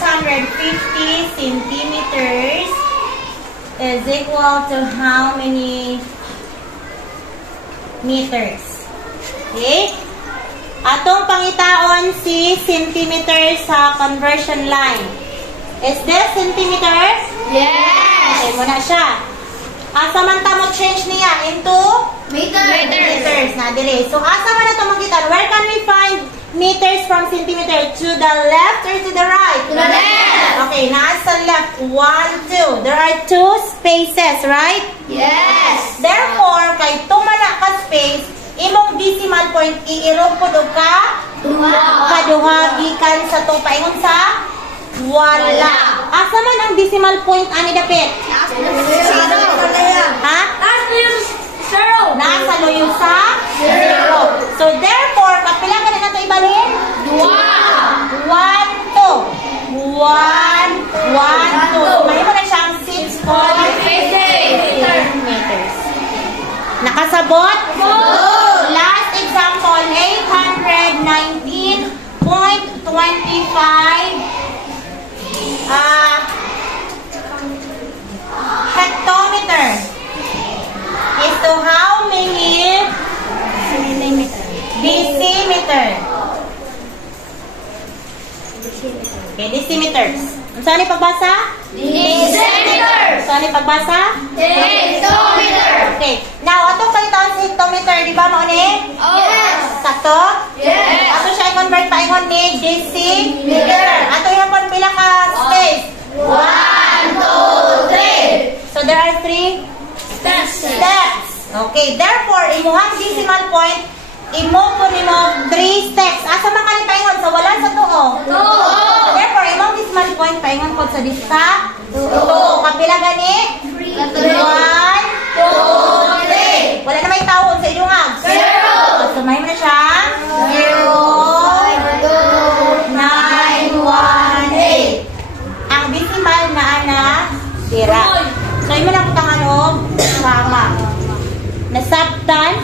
650 centimeters is equal to how many meters? Okay? Atong pangitaon si centimeter sa conversion line. Is this centimeters? Yes! Okay, muna siya. Asa man ta mo change niya into meters na dili. So asa man na to makita? Where can we find meters from centimeter? To the left or to the right? To the left. Okay, nasa left. 1, 2. There are 2 spaces, right? Yes. Therefore, kay tumana ka space, imong decimal point iirog po do ka kaduha gikan sa to paingon sa wala. Asa man ang decimal point ani dapit? Ha? Nasa loyo sa 0. So therefore, kapila ka na nato ibalhin? 1, 2. 1, 1, 2. So may mo na siyang 6.50 meters. Nakasabot? Last example, 819.25 hectometer is to how many decimeter? Okay, decimeters. Saan ni pagbasa? Decimeters. Saan ni pagbasa? Hectometer. Okay. Now, atong palitan sa hectometer, di ba mo ni? Yes. Sakto? Yes. Ato siya i-convert pa ingon ni decimeter. Ato yung pang pila ka space? 1, 2, 3. So, there are 3 steps. Okay. Therefore, imuhang decimal point, imo po nimo 3 steps. Asa man kani paingon? Sa wala sa tuo? Therefore, imong decimal point paingon po sa disa? Tuo. Kapila gani? 1, 2, 3. Wala na may tawon sa idungag? 0. So, may mo na siya? 0.918. Ang decimal na ana, sira. So, imo na kutang ano? Sama. Nasabtan?